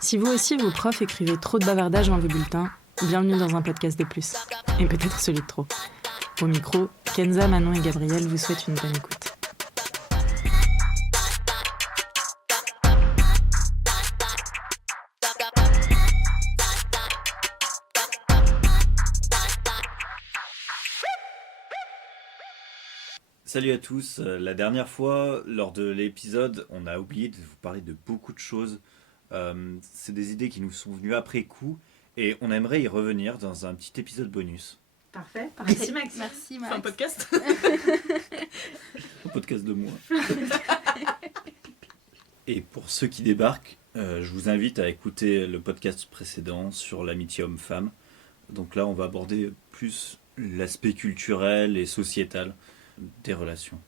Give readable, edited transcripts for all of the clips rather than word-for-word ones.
Si vous aussi, vos profs écrivez trop de bavardages dans vos bulletins, bienvenue dans un podcast de plus. Et peut-être celui de trop. Au micro, Kenza, Manon et Gabriel vous souhaitent une bonne écoute. Salut à tous, la dernière fois, lors de l'épisode, on a oublié de vous parler de beaucoup de choses. C'est des idées qui nous sont venues après coup et on aimerait y revenir dans un petit épisode bonus. Parfait. Merci Max. Merci Max. Max. Un podcast. Un podcast de moi. Et pour ceux qui débarquent, je vous invite à écouter le podcast précédent sur l'amitié homme-femme. Donc là, on va aborder plus l'aspect culturel et sociétal des relations.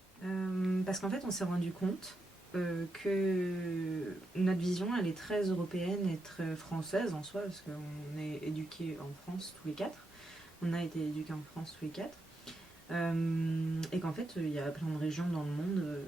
Parce qu'en fait, on s'est rendu compte que notre vision, elle est très européenne et très française en soi, parce qu'on est éduqués en France tous les quatre. On a été éduqués en France tous les quatre. Et qu'en fait, il y a plein de régions dans le monde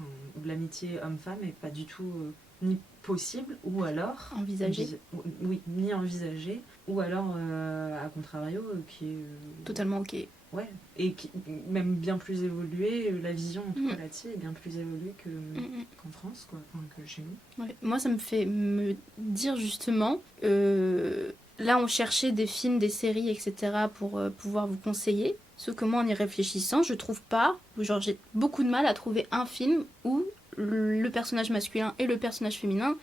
où l'amitié homme-femme n'est pas du tout ni possible, ou alors Envisagé. Oui, ni envisagé, ou alors à contrario, qui est Totalement ok. ouais, et qui même bien plus évolué, la vision en tout cas là-dessus est bien plus évoluée qu'en France, quoi, enfin, que chez nous. Ouais. Moi, ça me fait me dire justement, là on cherchait des films, des séries, etc. pour pouvoir vous conseiller. Sauf que moi, en y réfléchissant, je trouve pas, genre j'ai beaucoup de mal à trouver un film où le personnage masculin et le personnage féminin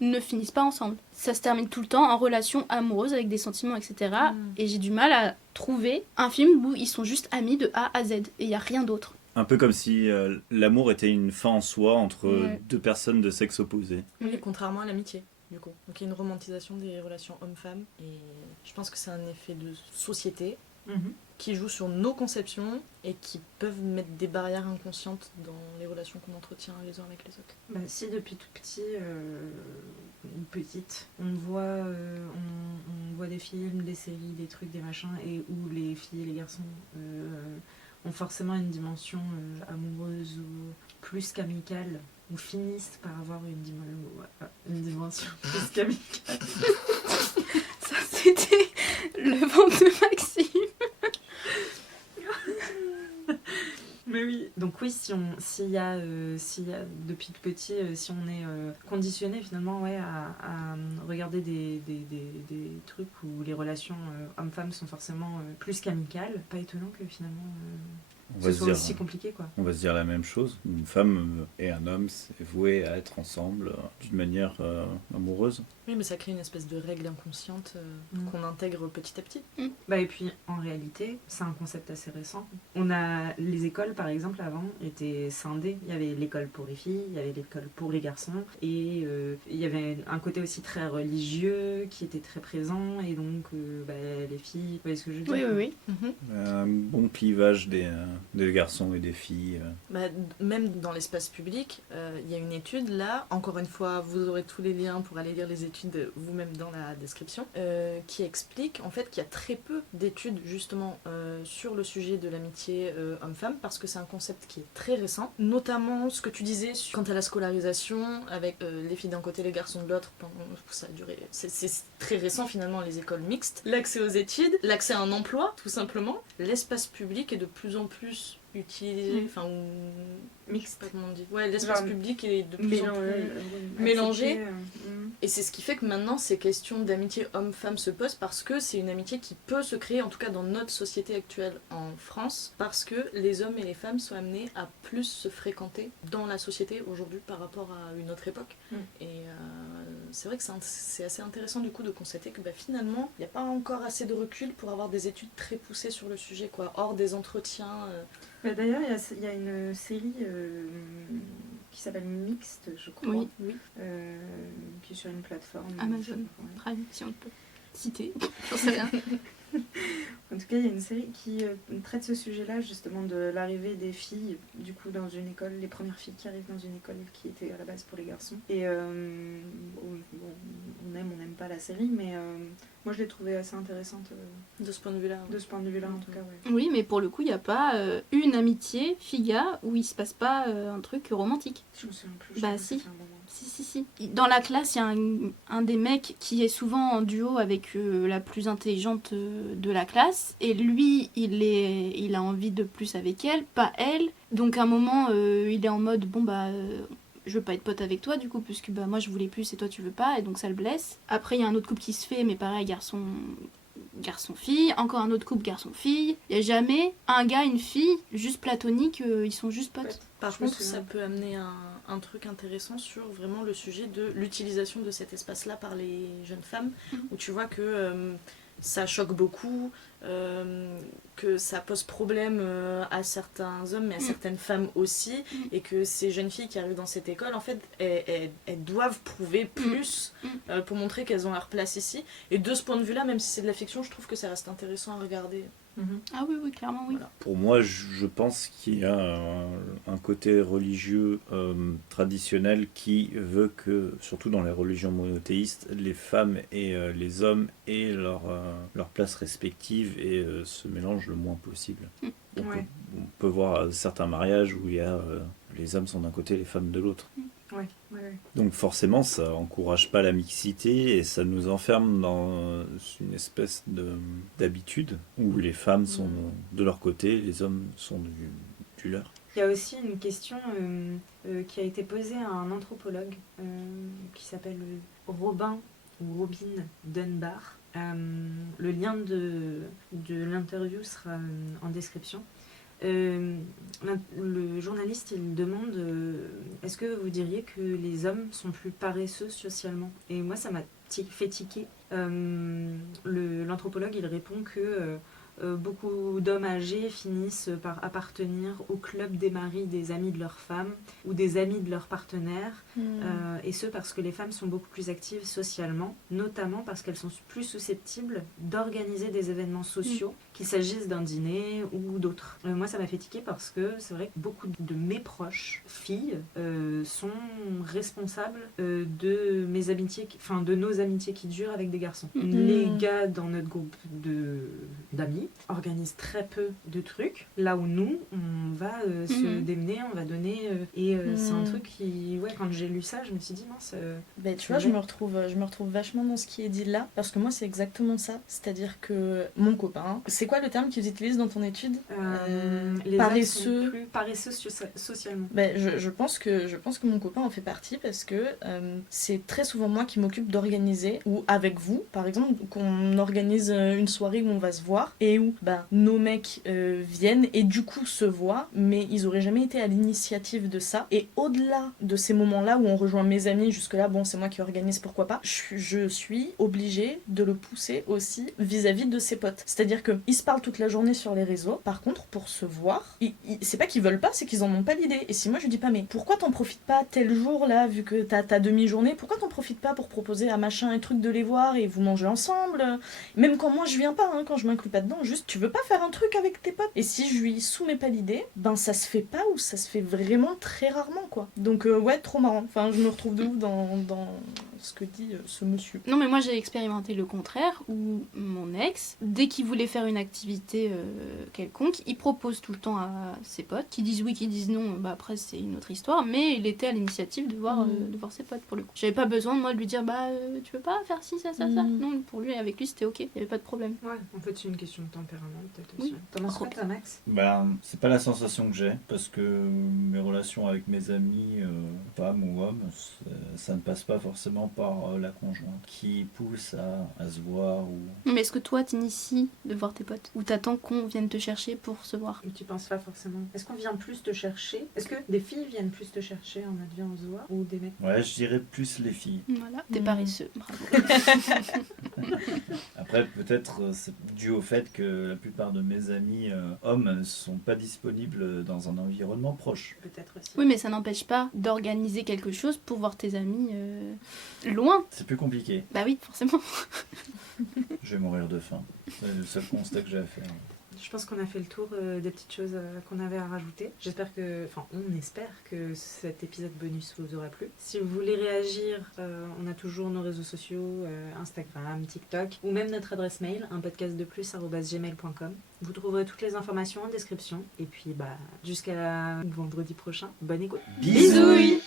ne finissent pas ensemble. Ça se termine tout le temps en relation amoureuse avec des sentiments, etc. Et j'ai du mal à trouver un film où ils sont juste amis de A à Z et il n'y a rien d'autre. Un peu comme si l'amour était une fin en soi entre deux personnes de sexe opposé. Oui, contrairement à l'amitié, du coup. Donc il y a une romantisation des relations hommes-femmes et je pense que c'est un effet de société qui joue sur nos conceptions et qui peuvent mettre des barrières inconscientes dans les relations qu'on entretient les uns avec les autres. Bah, si depuis tout petit, ou petite, on voit des films, des séries, des trucs, des machins, et où les filles et les garçons ont forcément une dimension amoureuse ou plus qu'amicale, ou finissent par avoir une dimension plus qu'amicale. Ça, c'était le ventre de Maxime. Mais oui. Donc oui, s'il y a depuis tout petit, si on est conditionné finalement à regarder des trucs où les relations hommes-femmes sont forcément plus qu'amicales, pas étonnant que finalement ce soit aussi compliqué, quoi. On va se dire la même chose. Une femme et un homme, c'est voué à être ensemble d'une manière amoureuse. Oui, mais ça crée une espèce de règle inconsciente qu'on intègre petit à petit. Bah, et puis, en réalité, c'est un concept assez récent. Les écoles, par exemple, avant, étaient scindées. Il y avait l'école pour les filles, il y avait l'école pour les garçons, et il y avait un côté aussi très religieux qui était très présent, et donc les filles, vous voyez ce que je veux dire? Oui. Un bon clivage des garçons et des filles. Même dans l'espace public, il y a une étude là, encore une fois, vous aurez tous les liens pour aller lire les études vous-même dans la description, qui explique en fait qu'il y a très peu d'études justement sur le sujet de l'amitié homme-femme, parce que c'est un concept qui est très récent, notamment ce que tu disais quant à la scolarisation, avec les filles d'un côté, les garçons de l'autre, ça a duré, c'est très récent finalement, les écoles mixtes, l'accès aux études, l'accès à un emploi tout simplement, l'espace public est de plus en plus utilisé, mixte, comment on dit, l'espace public est de plus en plus mélangé, et c'est ce qui fait que maintenant ces questions d'amitié homme-femme se posent, parce que c'est une amitié qui peut se créer, en tout cas dans notre société actuelle en France, parce que les hommes et les femmes sont amenés à plus se fréquenter dans la société aujourd'hui par rapport à une autre époque. Et c'est vrai que c'est assez intéressant du coup de constater que finalement il n'y a pas encore assez de recul pour avoir des études très poussées sur le sujet, quoi, hors des entretiens. D'ailleurs, il y a une série qui s'appelle Mixte, je crois. Oui. Qui est sur une plateforme. Amazon Prime, si on peut citer. J'en sais rien. En tout cas, il y a une série qui traite ce sujet-là, justement, de l'arrivée des filles, du coup, dans une école, les premières filles qui arrivent dans une école qui était à la base pour les garçons. Et on n'aime pas la série, mais moi je l'ai trouvée assez intéressante. De ce point de vue-là. De ce point de vue-là, en tout cas, ouais. Oui, mais pour le coup, il n'y a pas une amitié fille-gars où il se passe pas un truc romantique. Je me souviens plus. Bah si. Si. Dans la classe, il y a un des mecs qui est souvent en duo avec la plus intelligente de la classe. Et lui, il a envie de plus avec elle, pas elle. Donc à un moment, il est en mode, je veux pas être pote avec toi du coup, puisque moi je voulais plus et toi tu veux pas, et donc ça le blesse. Après, il y a un autre couple qui se fait, mais pareil, garçon-fille, encore un autre couple garçon-fille. Il n'y a jamais un gars, une fille, juste platonique, ils sont juste potes. Par contre, ça peut amener un truc intéressant sur vraiment le sujet de l'utilisation de cet espace-là par les jeunes femmes, où tu vois que ça choque beaucoup, que ça pose problème à certains hommes, mais à certaines femmes aussi, et que ces jeunes filles qui arrivent dans cette école, en fait, elles doivent prouver plus pour montrer qu'elles ont leur place ici. Et de ce point de vue-là, même si c'est de la fiction, je trouve que ça reste intéressant à regarder. Ah oui, clairement, oui. Voilà. Pour moi, je pense qu'il y a un côté religieux traditionnel qui veut que, surtout dans les religions monothéistes, les femmes et les hommes aient leur place respective et se mélangent le moins possible. Ouais. On peut voir certains mariages où il y a les hommes sont d'un côté, les femmes de l'autre. Ouais. Donc forcément, ça encourage pas la mixité et ça nous enferme dans une espèce d'habitude où les femmes sont de leur côté, les hommes sont du leur. Il y a aussi une question qui a été posée à un anthropologue qui s'appelle Robin Dunbar. Le lien de l'interview sera en description. Le journaliste il demande est-ce que vous diriez que les hommes sont plus paresseux socialement, et moi ça m'a fait tiquer. L'anthropologue il répond que beaucoup d'hommes âgés finissent par appartenir au club des maris des amis de leurs femmes ou des amis de leurs partenaires, et ce parce que les femmes sont beaucoup plus actives socialement, notamment parce qu'elles sont plus susceptibles d'organiser des événements sociaux, qu'il s'agisse d'un dîner ou d'autres. Moi ça m'a fait tiquer parce que c'est vrai que beaucoup de mes proches filles sont responsables de mes amitiés, de nos amitiés qui durent avec des garçons. Les gars dans notre groupe d'amis organisent très peu de trucs, là où nous on va se démener, on va donner c'est un truc qui, quand j'ai lu ça je me suis dit mince. Tu vois, je me retrouve vachement dans ce qui est dit là, parce que moi c'est exactement ça, c'est-à-dire que mon copain, c'est quoi le terme qu'ils utilisent dans ton étude? Les paresseux. hommes sont plus paresseux socialement. Je pense que mon copain en fait partie, parce que c'est très souvent moi qui m'occupe d'organiser, ou avec vous par exemple, qu'on organise une soirée où on va se voir et où nos mecs viennent et du coup se voient, mais ils auraient jamais été à l'initiative de ça. Et au-delà de ces moments-là où on rejoint mes amis, jusque-là, c'est moi qui organise, pourquoi pas, je suis obligée de le pousser aussi vis-à-vis de ses potes. C'est-à-dire qu'ils se parlent toute la journée sur les réseaux, par contre, pour se voir, c'est pas qu'ils veulent pas, c'est qu'ils en ont pas l'idée. Et si moi je dis pas, mais pourquoi t'en profites pas tel jour là, vu que t'as ta demi-journée, pourquoi t'en profites pas pour proposer à machin et truc de les voir et vous mangez ensemble? Même quand moi je viens pas, quand je m'inclus pas dedans, juste tu veux pas faire un truc avec tes potes? Et si je lui soumets pas l'idée, ça se fait pas, ou ça se fait vraiment très rarement, quoi. Donc trop marrant. Enfin, je me retrouve de ouf dans ce que dit ce monsieur. Non, mais moi j'ai expérimenté le contraire, où mon ex, dès qu'il voulait faire une activité quelconque, il propose tout le temps à ses potes, qui disent oui, qui disent non, après c'est une autre histoire, mais il était à l'initiative de voir ses potes pour le coup. J'avais pas besoin de moi de lui dire tu veux pas faire ci, ça. Non, pour lui, avec lui c'était ok, il y avait pas de problème. Ouais, en fait c'est une question de tempérament peut-être aussi. Oui. T'en penses quoi toi, Max? C'est pas la sensation que j'ai, parce que mes relations avec mes amis, femmes ou hommes, ça ne passe pas forcément par la conjointe qui pousse à se voir. Mais est-ce que toi t'inities de voir tes potes, ou t'attends qu'on vienne te chercher pour se voir? Tu penses pas forcément. Est-ce qu'on vient plus te chercher? Est-ce que des filles viennent plus te chercher en mode viens on se voit, ou des mecs? Ouais, je dirais plus les filles. Voilà, t'es paresseux, bravo. Après, peut-être c'est dû au fait que la plupart de mes amis hommes sont pas disponibles dans un environnement proche. Peut-être aussi. Oui, mais ça n'empêche pas d'organiser quelque chose pour voir tes amis loin. C'est plus compliqué. Bah oui, forcément. Je vais mourir de faim. C'est le seul constat que j'ai à faire. Je pense qu'on a fait le tour des petites choses qu'on avait à rajouter. On espère que cet épisode bonus vous aura plu. Si vous voulez réagir, on a toujours nos réseaux sociaux, Instagram, TikTok, ou même notre adresse mail, unpodcastdeplus@gmail.com. Vous trouverez toutes les informations en description. Et puis, jusqu'à vendredi prochain, bonne écoute. Bisous.